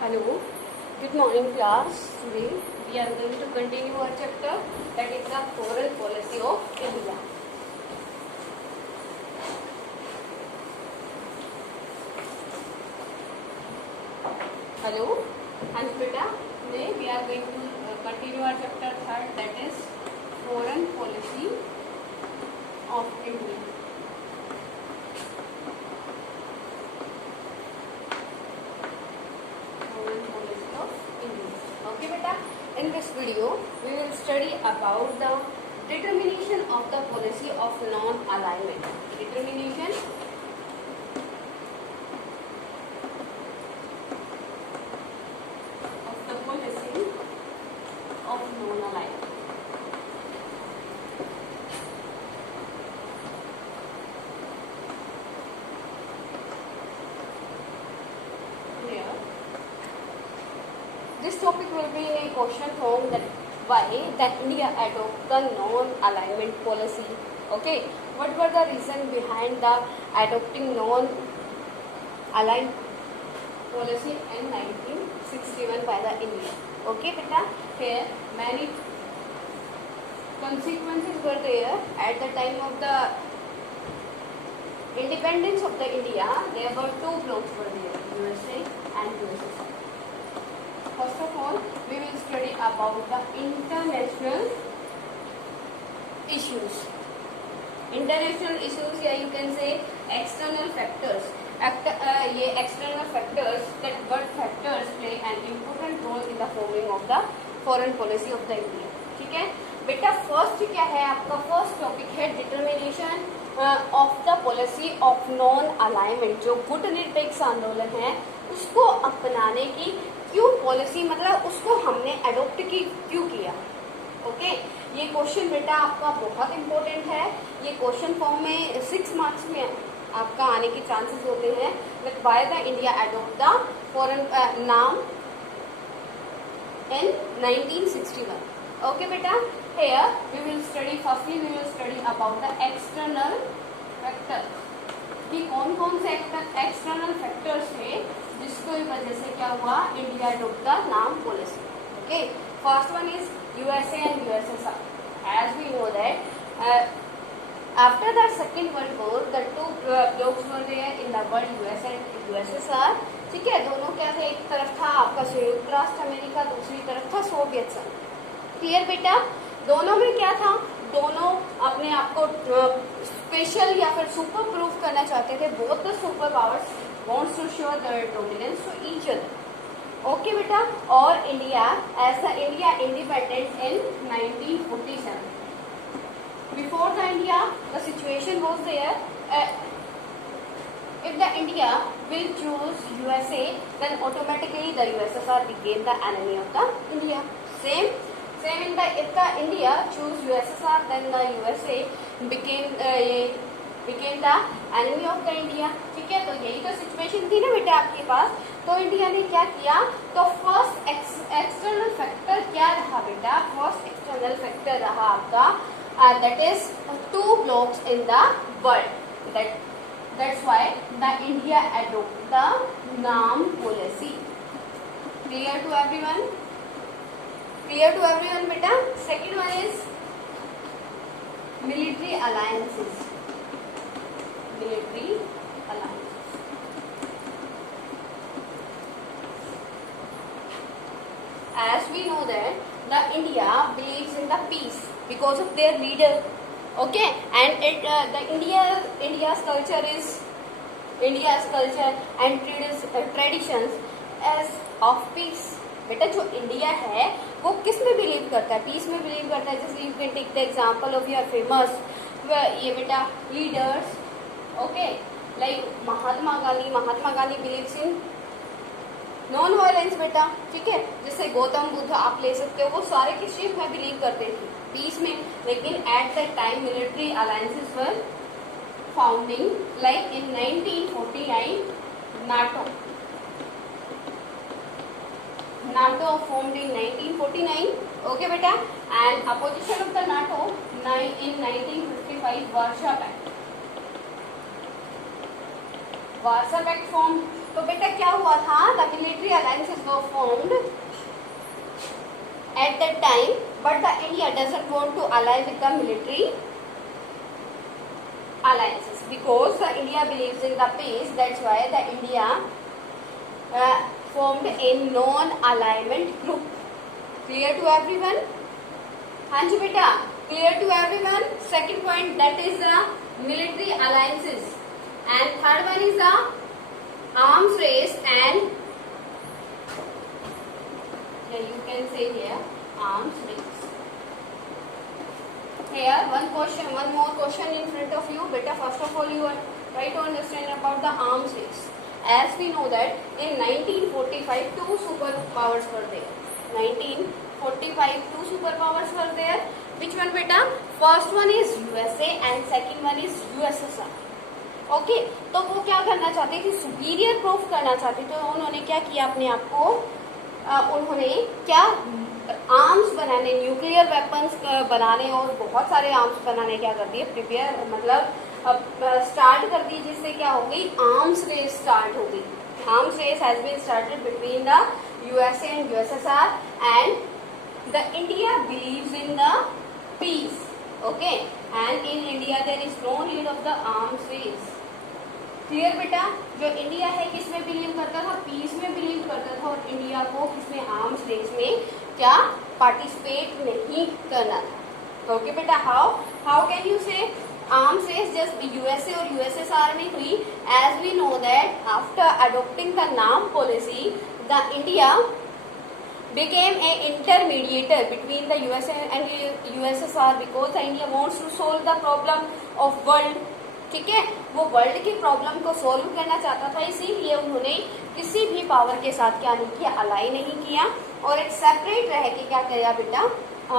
Hello, good morning class. Today we are going to continue our chapter, that is the foreign policy of India. Hello, and beta, today we are going to continue our chapter 3rd, that is foreign policy of India. Okay beta, in this video we will study about the determination of the policy of non-alignment. Determination of the policy of non-alignment. This topic will be a question form, that why the India adopt the non-alignment policy. Okay, what were the reason behind the adopting non-aligned policy in 1961 by the India? Okay, beta, here many consequences were there at the time of the independence of the India. There were two blocks were there, USA and USSR. First of all, we will study about the international issues. International issues, या you can say external factors. ये external factors, that what factors play an important role in the forming of the foreign policy of the India. ठीक है बेटा, फर्स्ट क्या है आपका? First topic है determination of the policy of non alignment. जो गुटनिरपेक्ष आंदोलन है उसको अपनाने की क्यों पॉलिसी, मतलब उसको हमने अडोप्ट की क्यों किया. ओके, ये क्वेश्चन बेटा आपका बहुत इंपॉर्टेंट है. ये क्वेश्चन फॉर्म में 6 मार्क्स में आपका आने के चांसेस होते हैं. That why the India adopt the foreign नाम इन 1961. ओके बेटा, here we will study, firstly we will study about the external factor, कि कौन कौन से एक्सटर्नल फैक्टर्स थे जिसको वजह से क्या हुआ, India adopt the NAM policy. Okay, first one is USA and USSR. As we know that after the second world war the two blocks were there in the world, USA and USSR. ठीक है, दोनों क्या थे? एक तरफ था आपका संयुक्त राष्ट्र अमेरिका, दूसरी तरफ था सोवियत संघ. क्लियर बेटा? दोनों में क्या था? दोनों अपने आप को स्पेशल या फिर सुपर प्रूफ करना चाहते थे. Both the super powers wants to show their dominance to each other. Okay बेटा, और India as the India independent in 1947. Before the India, the situation was there. If the India will choose USA, then automatically the USSR became the enemy of the India. Same in the, if the India choose USSR, then the USA became the enemy of the India. ठीक है, तो यही तो सिचुएशन थी ना बेटा आपके पास. तो इंडिया ने क्या किया? तो फर्स्ट एक्सटर्नल फैक्टर क्या रहा बेटा? फर्स्ट एक्सटर्नल फैक्टर रहा आपका that is two blocks in the world. That's why the India adopt the NAM policy. Clear to everyone? Clear to everyone बेटा? Second one is military alliances. Military alliances. As we know that the India believes in the peace because of their leader. Okay, and the India's culture and traditions as of peace. बेटा, जो इंडिया है वो किस में बिलीव करता है? पीस में बिलीव करता है. जैसे you can take the example of your famous ये बेटा leaders. Okay, like Mahatma Gandhi believes in non violence बेटा. ठीक है, जैसे गौतम बुद्ध आप ले सकते हो, वो सारे किस चीज में बिलीव करते थे? पीस में. लेकिन at that time military alliances were founding, like in 1949 NATO formed in 1949. Okay beta, and opposition of the NATO in 1955 Warsaw Pact. Warsaw pact form तो बेटा क्या हुआ था, the military alliances were formed at that time, but the India doesn't want to ally with the military alliances because the India believes in the peace. That's why the India formed a non-alignment group. Clear to everyone? हाँ जी बेटा, clear to everyone. Second point, that is the military alliances, and third one is the arms race and you can say here arms race. Here one more question in front of you beta. First of all, you try to understand about the arms race. As we know that in 1945 two superpowers were there. 1945 two superpowers were there. Which one beta? First one is USA and second one is USSR. Okay तो वो क्या करना चाहते थे, superior proof करना चाहते, तो उन्होंने क्या किया, अपने आप को उन्होंने क्या आर्म्स बनाने, न्यूक्लियर वेपन्स बनाने और बहुत सारे आर्म्स बनाने क्या कर दिए, प्रिपेयर मतलब स्टार्ट कर दी, जिससे क्या हो गई, आर्म्स रेस स्टार्ट हो गई. Arms race has been started between the USA and USSR and the India believes in the peace. Okay, and in India there is no need of the arms race. Clear बेटा? जो इंडिया है किसमें बिलीव करता था, पीस में बिलीव करता था, और इंडिया को किसमें, आर्म्स रेस में क्या पार्टिसिपेट नहीं करना था. ओके बेटा, how can you say arms race just USA और यूएसएसआर में हुई? As we know that after adopting the NAM policy the India became a intermediator between the USA and USSR because the India wants to solve the problem of world. ठीक है, वो वर्ल्ड की प्रॉब्लम को सोल्व करना चाहता था, इसीलिए उन्होंने किसी भी पावर के साथ क्या नहीं किया, अलाई नहीं किया, और एक सेपरेट रह के क्या किया बेटा,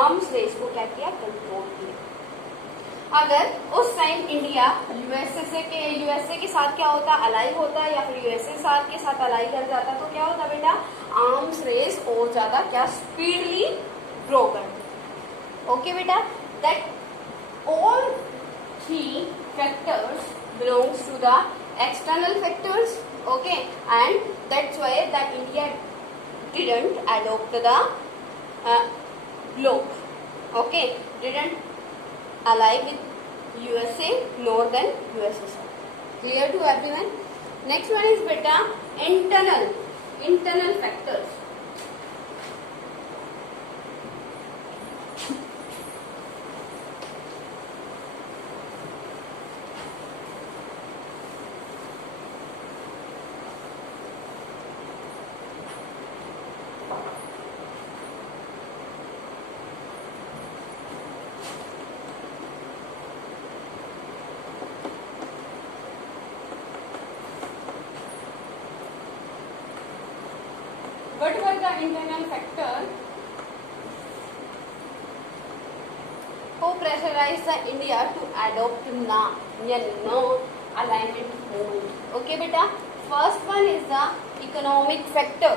आर्म्स रेस को क्या किया, कंट्रोल किया. अगर उस टाइम इंडिया यूएसए के साथ क्या होता, अलाई होता, या फिर यूएसएसआर के साथ अलाई कर जाता, तो क्या होता बेटा, आर्म्स रेस और ज्यादा क्या स्पीडली ग्रो करती. ओके बेटा, that all three factors belongs to the external factors. Okay, and that's why the India didn't adopt the bloc. Okay, didn't ally with USA nor than USSR. Clear to everyone? Next one is beta internal factors. What were the internal factors who pressurized the India to adopt no alignment movement? Okay, beta. First one is the economic factor.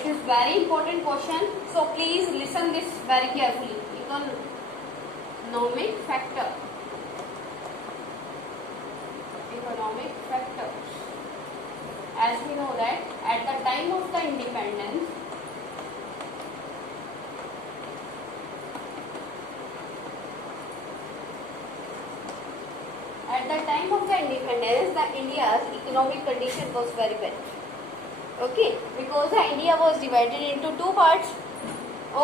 It is very important question, so please listen this very carefully. Economic factor. Economic factor. As we know that at the time of the independence, the India's economic condition was very bad. Okay, because the India was divided into two parts.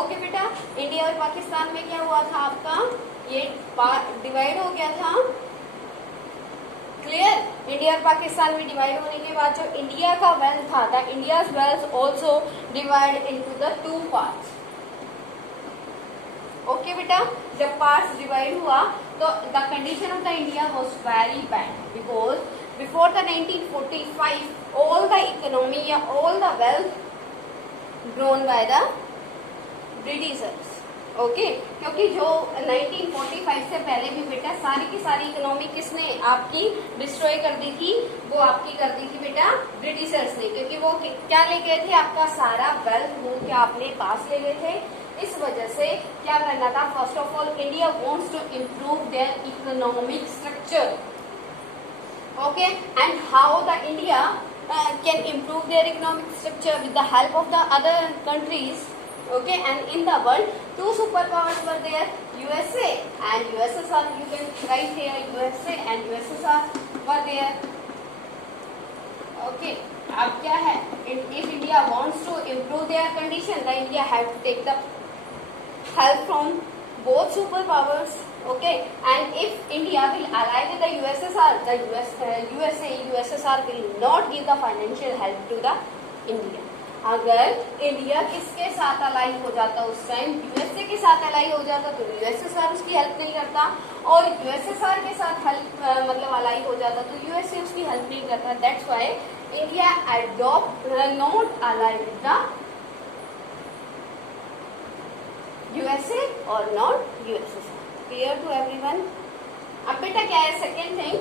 Okay बेटा, इंडिया और पाकिस्तान में क्या हुआ था, आपका ये डिवाइड हो गया था. क्लियर? इंडिया और पाकिस्तान में डिवाइड होने के बाद जो इंडिया का वेल्थ था, the India's wealth also divide into the two parts. Okay बेटा, जब पार्ट्स डिवाइड हुआ तो the condition of the India was very bad because before the 1945 all the economy या all the wealth grown by the Britishers. Okay, क्योंकि जो 1945 से पहले भी बेटा सारी की सारी इकोनॉमी किसने आपकी डिस्ट्रॉय कर दी थी, वो आपकी कर दी थी बेटा ब्रिटिशर्स ने, क्योंकि वो क्या ले गए थे, आपका सारा वेल्थ वो क्या अपने पास ले गए थे. इस वजह से क्या करना था, first of all India wants to improve their economic structure. Okay, and how the India can improve their economic structure with the help of the other countries. Okay, and in the world, two superpowers were there, USA and USSR. You can write here USA and USSR were there. Okay, अब क्या है? If India wants to improve their condition, then India have to take the help from both superpowers. Okay, and if India will ally with the USSR, the USSR will not give the financial help to the India. अगर इंडिया किसके साथ अलाई हो जाता उस time, USA के साथ अलाई हो जाता, तो यूएसएसआर उसकी हेल्प नहीं करता, और यूएसएसआर के साथ हेल्प मतलब अलाई हो जाता तो यूएसए उसकी हेल्प नहीं करता. That's why India adopt not ally with the USA और not USSR. Clear to everyone? अब बेटा क्या है सेकेंड थिंग,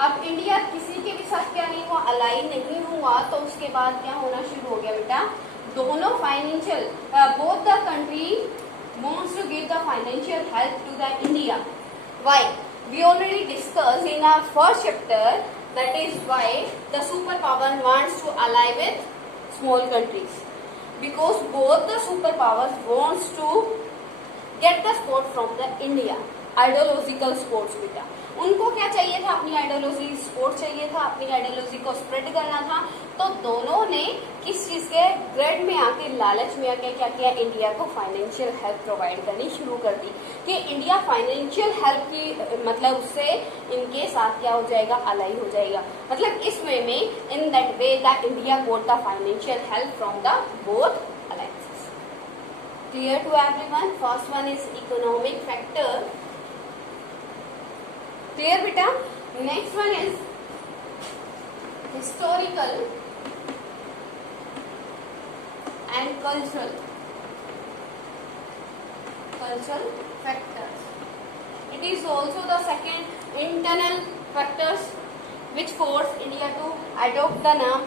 अब इंडिया किसी के भी साथ क्या नहीं हुआ, अलाई नहीं हुआ, तो उसके बाद क्या होना शुरू हो गया बेटा, दोनों financial both the country wants to give the financial help to the India. Why? We already discussed in our first chapter, that is why the superpower wants to ally with small countries, because both the superpowers wants to get the support from the India. Ideological sports बेटा, उनको क्या चाहिए था, अपनी ideology sport चाहिए था, अपनी आइडियोलॉजी को स्प्रेड करना था, तो दोनों ने किस चीज के ग्रेड में आके, लालच में आके क्या किया, इंडिया को फाइनेंशियल हेल्प प्रोवाइड करनी शुरू कर दी कि इंडिया फाइनेंशियल हेल्प की मतलब उससे इनके साथ क्या हो जाएगा, अलाई हो जाएगा. मतलब इस वे में, in that way that India got the financial help from the both alliances. Clear to everyone? First one is economic factor. Clear beta? Next one is historical and cultural factors. It is also the second internal factors which force India to adopt the name.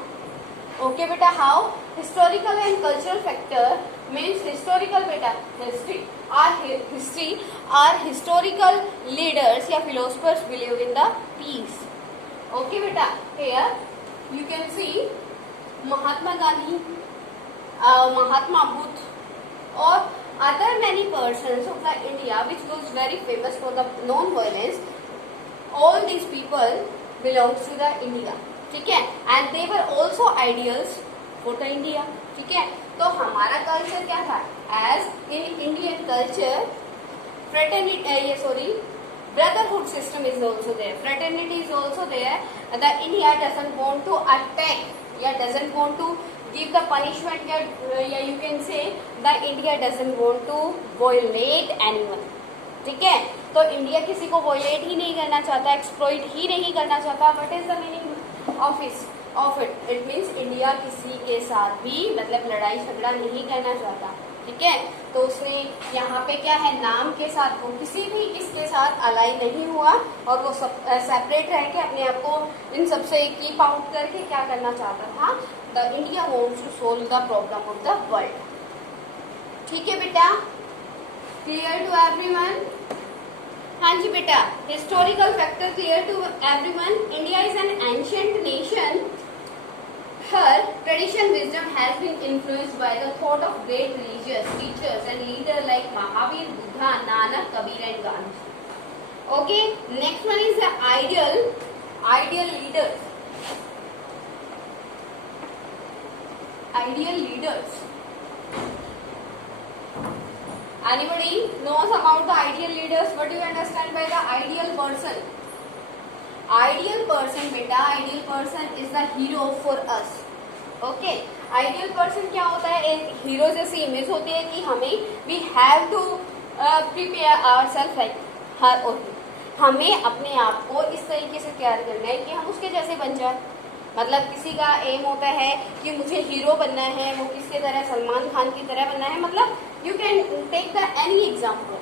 Okay beta, how? Historical and cultural factor means historical beta, history. Our historical leaders या philosophers believe in the peace. Okay beta, here you can see Mahatma Gandhi, Mahatma Buddha or other many persons of the India which was very famous for the non-violence. All these people belongs to the India. ठीक है, and they were also ideals for the India. ठीक है, तो हमारा culture क्या था, as in Indian culture brotherhood system is also there, fraternity is also there. The India doesn't want to attack, doesn't want to give the punishment, you can say the India doesn't want to violate anyone. ठीक है, तो इंडिया किसी को violate ही नहीं करना चाहता, exploit ही नहीं करना चाहता. What is the meaning of it? It means India किसी के साथ भी मतलब लड़ाई झगड़ा नहीं करना चाहता. ठीक है, तो उसने यहाँ पे क्या है, नाम के साथ वो किसी भी इसके साथ अलाई नहीं हुआ और वो सब सेपरेट रह के अपने आप को इन सबसे कीप आउट करके क्या करना चाहता था, the India wants to solve the problem of the world. ठीक है बेटा, क्लियर टू एवरीवन? हाँ जी बेटा, historical factor clear to everyone. India is an ancient nation. Her tradition wisdom has been influenced by the thought of great religious teachers and leaders like Mahavir, Buddha, Nanak, Kabir and Gandhi. Okay, next one is the ideal leaders. Ideal leaders. Anybody knows about the ideal leaders? What do you understand by the ideal person? Ideal person बेटा, ideal person is the hero for us. Okay, ideal person क्या होता है, एक हीरो जैसी इमेज होती है कि हमें we have to prepare ourselves like her or him. हमें अपने आप को इस तरीके से तैयार करना है कि हम उसके जैसे बन जाए. मतलब किसी का एम होता है कि मुझे हीरो बनना है, वो किसके तरह, सलमान खान की तरह बनना है. मतलब you can take the any example.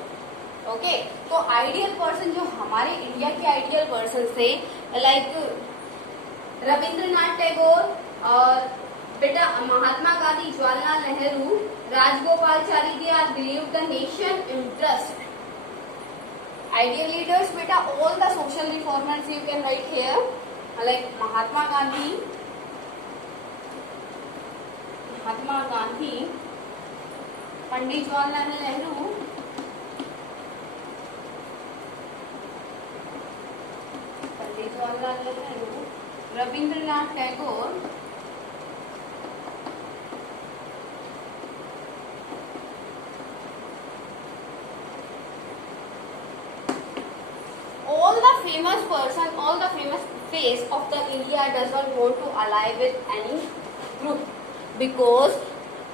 Okay, तो आइडियल पर्सन जो हमारे इंडिया के आइडियल पर्सन थे, लाइक रविंद्रनाथ टैगोर और बेटा Mahatma Gandhi, Jawaharlal Nehru, Rajagopalachari, are believe the nation interest. Ideal leaders बेटा, all the social reformers you can write here, like Mahatma Gandhi, Mahatma Gandhi, Pandit Jawaharlal Nehru, Rabindranath Tagore, all the famous person, all the famous face of the India does not want to ally with any group, because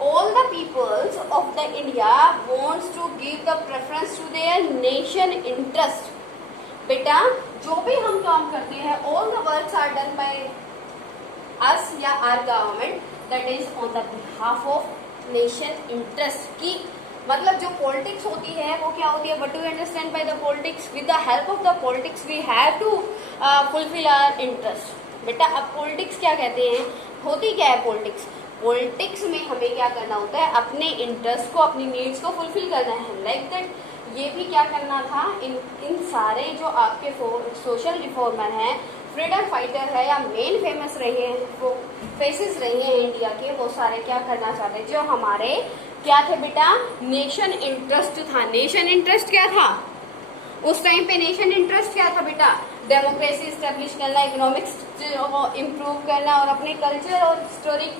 all the peoples of the India wants to give the preference to their nation interest. बेटा जो भी हम काम करते हैं, all the works are done by us या our government, that is on the behalf of nation interest. की मतलब जो पॉलिटिक्स होती है वो क्या होती है? What do you understand by the politics? With the help of the politics we have to fulfil our interest. बेटा अब पॉलिटिक्स क्या कहते हैं, होती क्या है पॉलिटिक्स? पॉलिटिक्स में हमें क्या करना होता है? अपने इंटरेस्ट को, अपनी नीड्स को फुलफिल करना है. लाइक दैट ये भी क्या करना था, इन सारे जो आपके सोशल रिफॉर्मर हैं, फ्रीडम फाइटर है या मेन फेमस रहे हैं, वो फेसेस रहे हैं इंडिया के, वो सारे क्या करना चाहते हैं? जो हमारे क्या थे बेटा? नेशन इंटरेस्ट था. नेशन इंटरेस्ट क्या था उस टाइम पे? नेशन इंटरेस्ट क्या था बेटा? डेमोक्रेसी स्टेब्लिश करना, इकोनॉमिक्स इम्प्रूव करना और अपने कल्चर और हिस्टोरिक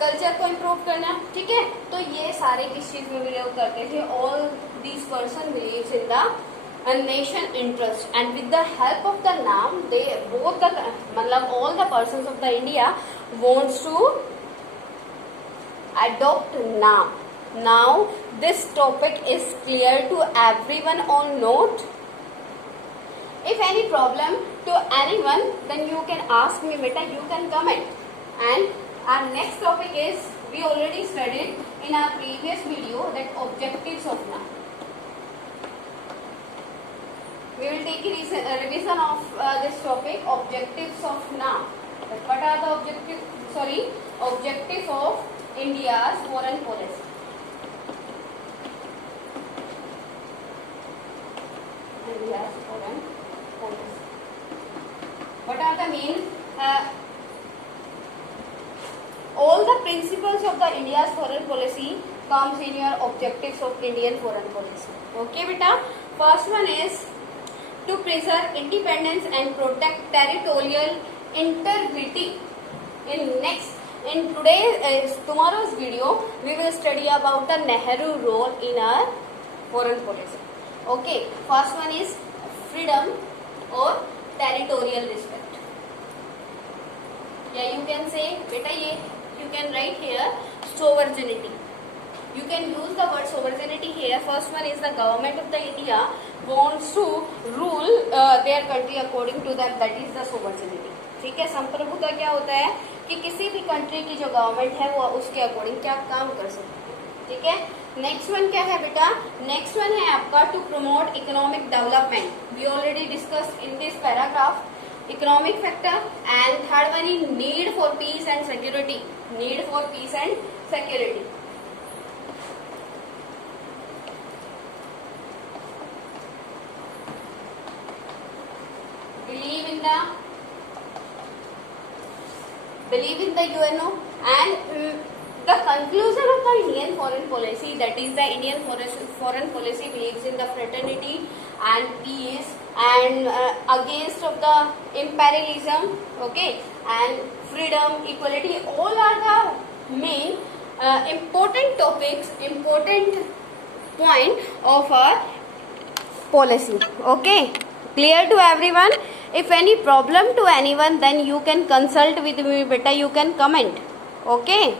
कल्चर को इम्प्रूव करना. ठीक है, तो ये सारे किस चीज में बिलीव करते थे? All these person believes in the nation interest, and with the help of the NAM they both the मतलब all the persons of the India wants to adopt NAM. Now this topic is clear to everyone or not? If any problem to anyone, then you can ask me beta, you can comment. And our next topic is, we already studied in our previous video, that objectives of NAM. We will take a revision of this topic, objectives of NAM. What are the objectives of India's foreign policy? India's foreign policy. What are the main? All the principles of the India's foreign policy comes in your objectives of Indian foreign policy. Okay, beta. First one is to preserve independence and protect territorial integrity. In tomorrow's video, we will study about the Nehru role in our foreign policy. Okay, first one is freedom or territorial respect. Yeah, you can say, beta, you can write here sovereignty. You can use the word sovereignty here. First one is the government of the India wants to rule their country according to them. That is the sovereignty. ठीक है, संप्रभुता क्या होता है कि किसी भी कंट्री की जो गवर्नमेंट है वो उसके अकॉर्डिंग क्या काम कर सकती है. ठीक है, नेक्स्ट वन क्या है बेटा? नेक्स्ट वन है आपका to promote economic development. We already discuss in this paragraph economic factor. And third one is need for peace and security. Need for peace and security. Believe in the UNO, and the conclusion of the Indian foreign policy, that is the Indian foreign policy believes in the fraternity and peace and against of the imperialism, okay, and freedom, equality, all are the main important topics, important point of our policy. Okay, clear to everyone? If any problem to anyone, then you can consult with me beta, you can comment. Okay.